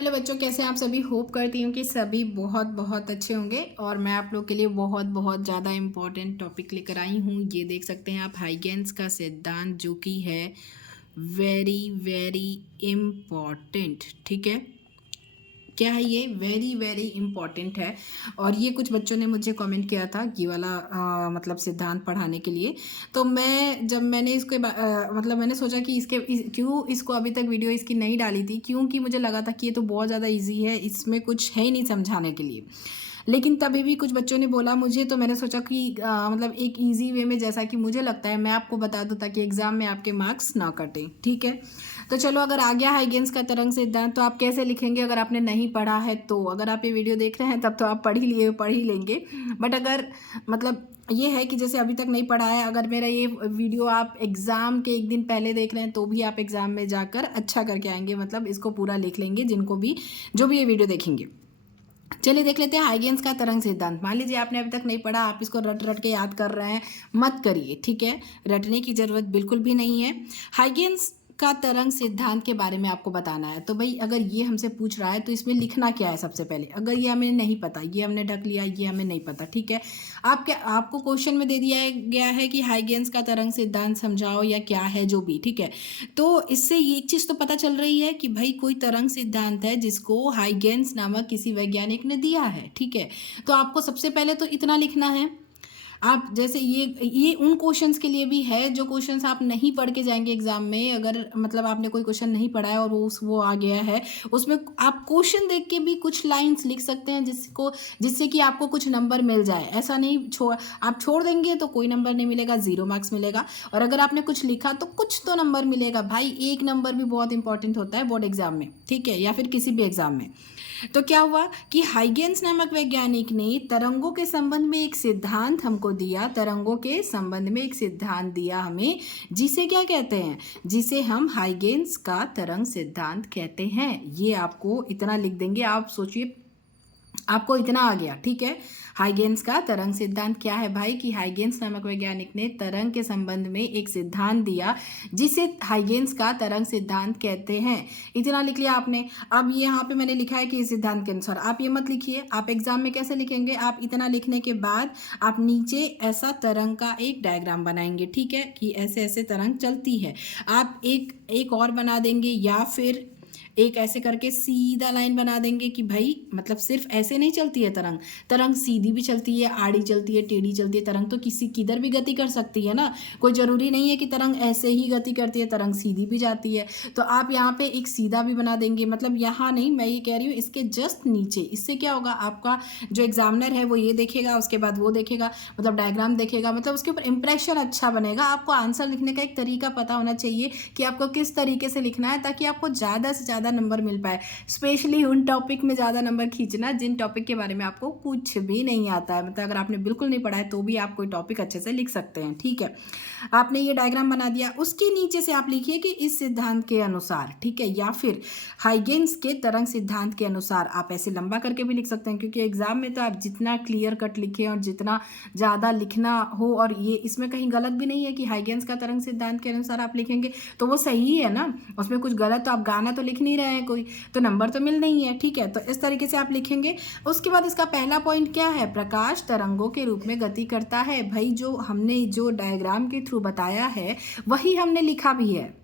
Hello बच्चों, कैसे हैं आप सभी। होप करती हूँ कि सभी बहुत बहुत अच्छे होंगे। और मैं आप लोग के लिए बहुत बहुत ज़्यादा इम्पोर्टेंट टॉपिक लेकर आई हूँ। ये देख सकते हैं आप, हाइगेंस का सिद्धांत, जो कि है वेरी वेरी इम्पॉर्टेंट। ठीक है, क्या है ये? वेरी वेरी इम्पॉर्टेंट है। और ये कुछ बच्चों ने मुझे कमेंट किया था ये वाला मतलब सिद्धांत पढ़ाने के लिए। तो मैं जब मैंने इसके मतलब मैंने सोचा कि क्यों इसको अभी तक वीडियो इसकी नहीं डाली थी, क्योंकि मुझे लगा था कि ये तो बहुत ज़्यादा इजी है, इसमें कुछ है ही नहीं समझाने के लिए। लेकिन तभी भी कुछ बच्चों ने बोला मुझे, तो मैंने सोचा कि मतलब एक इजी वे में, जैसा कि मुझे लगता है, मैं आपको बता दूं ताकि एग्जाम में आपके मार्क्स ना कटें। ठीक है, तो चलो, अगर आ गया हाइगेंस का तरंग सिद्धांत तो आप कैसे लिखेंगे अगर आपने नहीं पढ़ा है तो। अगर आप ये वीडियो देख रहे हैं तब तो आप पढ़ ही लेंगे। बट अगर मतलब ये है कि जैसे अभी तक नहीं पढ़ा है, अगर मेरा ये वीडियो आप एग्ज़ाम के एक दिन पहले देख रहे हैं तो भी आप एग्ज़ाम में जाकर अच्छा करके आएंगे, मतलब इसको पूरा लिख लेंगे, जिनको भी जो भी ये वीडियो देखेंगे। चलिए देख लेते हैं हाइगेंस का तरंग सिद्धांत। मान लीजिए आपने अभी तक नहीं पढ़ा, आप इसको रट रट के याद कर रहे हैं, मत करिए। ठीक है, रटने की जरूरत बिल्कुल भी नहीं है। हाइगेंस का तरंग सिद्धांत के बारे में आपको बताना है। तो भाई अगर ये हमसे पूछ रहा है तो इसमें लिखना क्या है सबसे पहले। अगर ये हमें नहीं पता, ये हमने ढक लिया, ये हमें नहीं पता, ठीक है, आपको क्वेश्चन में दे दिया गया है कि हाइगेंस का तरंग सिद्धांत समझाओ या क्या है जो भी। ठीक है, तो इससे ये एक चीज़ तो पता चल रही है कि भाई कोई तरंग सिद्धांत है जिसको हाइगेंस नामक किसी वैज्ञानिक ने दिया है। ठीक है, तो आपको सबसे पहले तो इतना लिखना है। आप जैसे ये उन क्वेश्चंस के लिए भी है जो क्वेश्चंस आप नहीं पढ़ के जाएंगे एग्जाम में। अगर मतलब आपने कोई क्वेश्चन नहीं पढ़ा है और वो आ गया है, उसमें आप क्वेश्चन देख के भी कुछ लाइंस लिख सकते हैं जिससे कि आपको कुछ नंबर मिल जाए। ऐसा नहीं आप छोड़ देंगे तो कोई नंबर नहीं मिलेगा, 0 मार्क्स मिलेगा। और अगर आपने कुछ लिखा तो कुछ तो नंबर मिलेगा भाई। एक नंबर भी बहुत इंपॉर्टेंट होता है बोर्ड एग्जाम में, ठीक है, या फिर किसी भी एग्जाम में। तो क्या हुआ कि हाइगेंस नामक वैज्ञानिक ने तरंगों के संबंध में एक सिद्धांत हमको दिया, तरंगों के संबंध में एक सिद्धांत दिया हमें, जिसे क्या कहते हैं, जिसे हम हाइगेंस का तरंग सिद्धांत कहते हैं। ये आपको इतना लिख देंगे, आप सोचिए आपको इतना आ गया। ठीक है, हाइगेंस का तरंग सिद्धांत क्या है भाई, कि हाइगेंस नामक वैज्ञानिक ने तरंग के संबंध में एक सिद्धांत दिया जिसे हाइगेंस का तरंग सिद्धांत कहते हैं। इतना लिख लिया आपने। अब ये यहाँ पे मैंने लिखा है कि इस सिद्धांत के अनुसार, आप ये मत लिखिए। आप एग्जाम में कैसे लिखेंगे, आप इतना लिखने के बाद आप नीचे ऐसा तरंग का एक डायग्राम बनाएंगे। ठीक है, कि ऐसे ऐसे तरंग चलती है। आप एक और बना देंगे, या फिर एक ऐसे करके सीधा लाइन बना देंगे कि भाई मतलब सिर्फ ऐसे नहीं चलती है तरंग, तरंग सीधी भी चलती है, आड़ी चलती है, टेढ़ी चलती है। तरंग तो किधर भी गति कर सकती है ना, कोई ज़रूरी नहीं है कि तरंग ऐसे ही गति करती है, तरंग सीधी भी जाती है। तो आप यहाँ पे एक सीधा भी बना देंगे, मतलब यहाँ नहीं, मैं ये कह रही हूँ इसके जस्ट नीचे। इससे क्या होगा, आपका जो एग्जामिनर है वो ये देखेगा, उसके बाद वो देखेगा, मतलब डायग्राम देखेगा, मतलब उसके ऊपर इंप्रेशन अच्छा बनेगा। आपको आंसर लिखने का एक तरीका पता होना चाहिए कि आपको किस तरीके से लिखना है, ताकि आपको ज़्यादा से ज़्यादा नंबर मिल पाए। स्पेशली उन टॉपिक में ज़्यादा नंबर खींचना जिन टॉपिक के बारे में आपको कुछ भी नहीं आता है। मतलब अगर आपने बिल्कुल नहीं पढ़ा है तो भी आप कोई टॉपिक अच्छे से लिख सकते हैं। ठीक है, आपने ये डायग्राम बना दिया, उसके नीचे से आप लिखिए कि इस सिद्धांत के अनुसार। ठीक है, या फिर हाइगेंस के तरंग सिद्धांत के अनुसार। आप ऐसे लंबा करके भी लिख सकते हैं, क्योंकि एग्जाम में तो आप जितना क्लियर कट लिखें और जितना ज़्यादा लिखना हो, और ये इसमें कहीं गलत भी नहीं है कि हाइगेंस का तरंग सिद्धांत के अनुसार आप लिखेंगे तो वो सही है ना, उसमें कुछ गलत तो आप गाना तो लिख नहीं रहे हैं कोई, तो नंबर तो मिल नहीं है। ठीक है, तो इस तरीके से आप लिखेंगे। उसके बाद इसका पहला पॉइंट क्या है, प्रकाश तरंगों के रूप में गति करता है। भाई जो हमने जो डायग्राम के थ्रू बताया है वही हमने लिखा भी है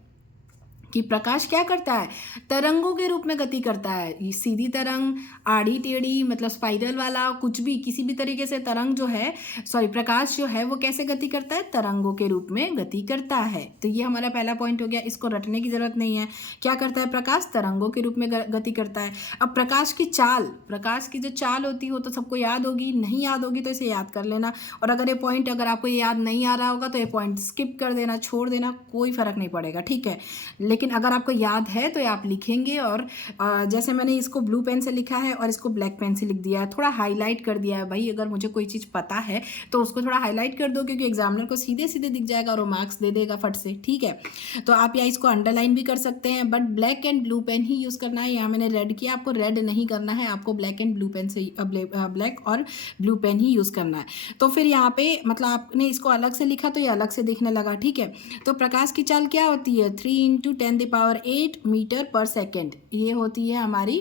कि प्रकाश क्या करता है, तरंगों के रूप में गति करता है। ये सीधी तरंग, आड़ी टेढ़ी, मतलब स्पाइरल वाला, कुछ भी किसी भी तरीके से तरंग जो है, सॉरी, प्रकाश जो है वो कैसे गति करता है, तरंगों के रूप में गति करता है। तो ये हमारा पहला पॉइंट हो गया, इसको रटने की जरूरत नहीं है। क्या करता है प्रकाश, तरंगों के रूप में गति करता है। अब प्रकाश की चाल, प्रकाश की जो चाल होती हो तो सबको याद होगी, नहीं याद होगी तो इसे याद कर लेना। और अगर ये पॉइंट अगर आपको याद नहीं आ रहा होगा तो ये पॉइंट स्किप कर देना, छोड़ देना, कोई फर्क नहीं पड़ेगा। ठीक है, लेकिन अगर आपको याद है तो आप लिखेंगे। और जैसे मैंने इसको ब्लू पेन से लिखा है और इसको ब्लैक पेन से लिख दिया है, थोड़ा हाईलाइट कर दिया है। भाई अगर मुझे कोई चीज़ पता है तो उसको थोड़ा हाईलाइट कर दो, क्योंकि एग्जामिनर को सीधे सीधे दिख जाएगा और वो मार्क्स दे देगा फट से। ठीक है, तो आप या इसको अंडरलाइन भी कर सकते हैं, but black and blue pen ही यूज़ करना है। यहाँ मैंने रेड किया, आपको रेड नहीं करना है, आपको ब्लैक एंड ब्लू पेन से ब्लैक और ब्लू पेन ही यूज़ करना है। तो फिर यहाँ पे मतलब आपने इसको अलग से लिखा तो ये अलग से दिखने लगा। ठीक है, तो प्रकाश की चाल क्या होती है, 3 × 10⁸ मीटर पर सेकेंड, ये होती है हमारी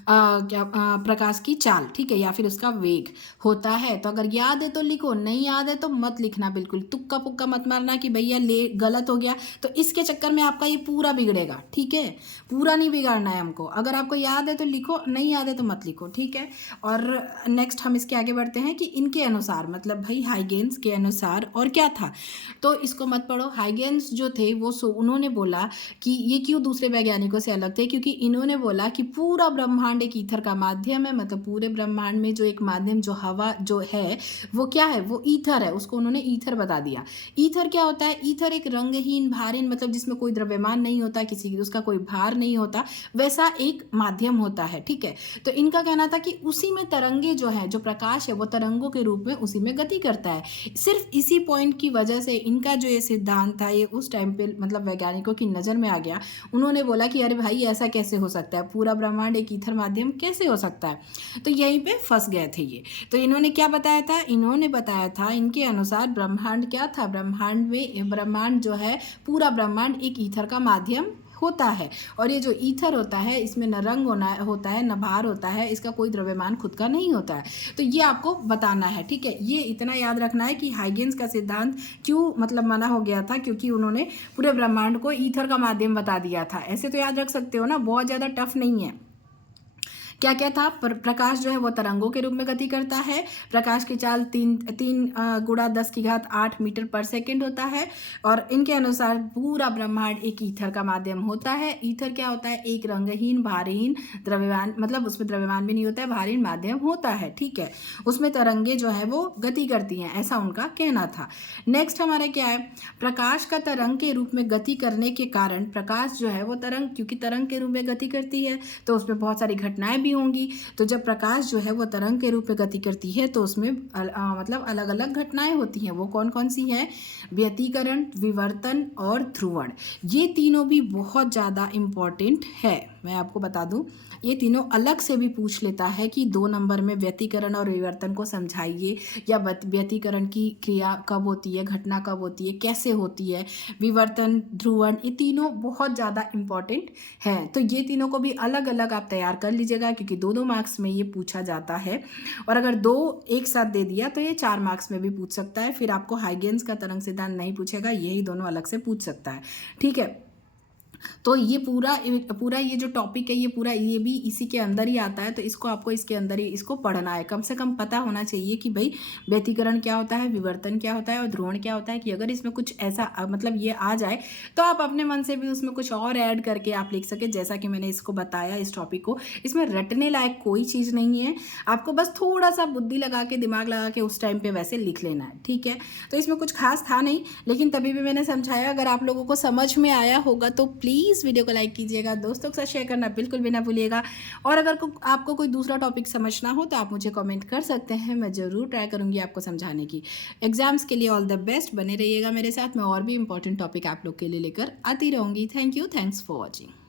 प्रकाश की चाल, ठीक है, या फिर उसका वेग होता है। तो अगर याद है तो लिखो, नहीं याद है तो मत लिखना, बिल्कुल तुक्का पुक्का मत मारना कि भैया ले गलत हो गया, तो इसके चक्कर में आपका ये पूरा बिगड़ेगा, ठीक है। पूरा नहीं बिगाड़ना है हमको, अगर आपको याद है तो लिखो, नहीं याद है तो मत लिखो, ठीक है। और नेक्स्ट हम इसके आगे बढ़ते हैं कि इनके अनुसार, मतलब भाई हाइगेंस के अनुसार और क्या था, तो इसको मत पढ़ो। हाइगेंस जो थे वो उन्होंने बोला कि ये क्यों दूसरे वैज्ञानिकों से अलग थे, क्योंकि इन्होंने बोला कि पूरा ब्रह्मांड एक ईथर का माध्यम है, मतलब पूरे ब्रह्मांड में जो एक माध्यम, जो हवा जो है वो क्या है, वो ईथर है, उसको उन्होंने ईथर बता दिया। ईथर क्या होता है, ईथर एक रंगहीन भारहीन, मतलब जिसमें कोई द्रव्यमान नहीं होता, किसी उसका कोई भार नहीं होता, वैसा एक माध्यम होता है, ठीक है। तो इनका कहना था कि उसी में तरंगे जो है, जो प्रकाश है वो तरंगों के रूप में उसी में गति करता है। सिर्फ इसी पॉइंट की वजह से इनका जो ये सिद्धांत था ये उस टाइम पे मतलब वैज्ञानिकों की नज़र में आ गया। उन्होंने बोला कि अरे भाई ऐसा कैसे हो सकता है, पूरा ब्रह्मांड एक ईथर माध्यम कैसे हो सकता है, तो यहीं पे फंस गए थे ये। तो इन्होंने क्या बताया था, इन्होंने बताया था इनके अनुसार ब्रह्मांड क्या था, ब्रह्मांड जो है, पूरा ब्रह्मांड एक ईथर का माध्यम होता है। और ये जो ईथर होता है इसमें न रंग होता है, न भार होता है, इसका कोई द्रव्यमान खुद का नहीं होता है। तो ये आपको बताना है, ठीक है। ये इतना याद रखना है कि हाइगेंस का सिद्धांत क्यों मतलब मना हो गया था, क्योंकि उन्होंने पूरे ब्रह्मांड को ईथर का माध्यम बता दिया था। ऐसे तो याद रख सकते हो ना, बहुत ज़्यादा टफ नहीं है। क्या क्या था, प्रकाश जो है वो तरंगों के रूप में गति करता है। प्रकाश की चाल 3 × 10⁸ मीटर पर सेकेंड होता है। और इनके अनुसार पूरा ब्रह्मांड एक ईथर का माध्यम होता है। ईथर क्या होता है, एक रंगहीन भारहीन द्रव्यमान, मतलब उसमें द्रव्यमान भी नहीं होता है, भारहीन माध्यम होता है, ठीक है। उसमें तरंगे जो है वो गति करती हैं, ऐसा उनका कहना था। नेक्स्ट हमारा क्या है, प्रकाश का तरंग के रूप में गति करने के कारण, प्रकाश जो है वो तरंग, क्योंकि तरंग के रूप में गति करती है तो उसमें बहुत सारी घटनाएं भी होंगी। तो जब प्रकाश जो है वो तरंग के रूप में गति करती है तो उसमें मतलब अलग अलग घटनाएं होती हैं। वो कौन कौन सी हैं, व्यतिकरण, विवर्तन और ध्रुवण। ये तीनों भी बहुत ज़्यादा इम्पॉर्टेंट है। मैं आपको बता दूं, ये तीनों अलग से भी पूछ लेता है कि 2 नंबर में व्यतिकरण और विवर्तन को समझाइए, या व्यतिकरण की क्रिया कब होती है, घटना कब होती है, कैसे होती है, विवर्तन, ध्रुवण, ये तीनों बहुत ज़्यादा इम्पॉर्टेंट हैं। तो ये तीनों को भी अलग अलग आप तैयार कर लीजिएगा, क्योंकि 2-2 मार्क्स में ये पूछा जाता है। और अगर 2 एक साथ दे दिया तो ये 4 मार्क्स में भी पूछ सकता है। फिर आपको हाइगेंस का तरंग सिद्धांत नहीं पूछेगा, यही दोनों अलग से पूछ सकता है, ठीक है। तो ये पूरा ये जो टॉपिक है, ये पूरा ये भी इसी के अंदर ही आता है। तो इसको आपको इसके अंदर ही इसको पढ़ना है, कम से कम पता होना चाहिए कि भाई व्यतिकरण क्या होता है, विवर्तन क्या होता है और ध्रुवण क्या होता है। कि अगर इसमें कुछ ऐसा मतलब ये आ जाए तो आप अपने मन से भी उसमें कुछ और ऐड करके आप लिख सके, जैसा कि मैंने इसको बताया इस टॉपिक को। इसमें रटने लायक कोई चीज़ नहीं है, आपको बस थोड़ा सा बुद्धि लगा के, दिमाग लगा के उस टाइम पे वैसे लिख लेना है, ठीक है। तो इसमें कुछ खास था नहीं, लेकिन तभी भी मैंने समझाया। अगर आप लोगों को समझ में आया होगा तो प्लीज़ वीडियो को लाइक कीजिएगा, दोस्तों के साथ शेयर करना बिल्कुल भी ना भूलिएगा। और अगर आपको कोई दूसरा टॉपिक समझना हो तो आप मुझे कमेंट कर सकते हैं, मैं ज़रूर ट्राई करूँगी आपको समझाने की। एग्जाम्स के लिए ऑल द बेस्ट, बने रहिएगा मेरे साथ, मैं और भी इंपॉर्टेंट टॉपिक आप लोग के लिए लेकर आती रहूँगी। Thank you, thanks for watching.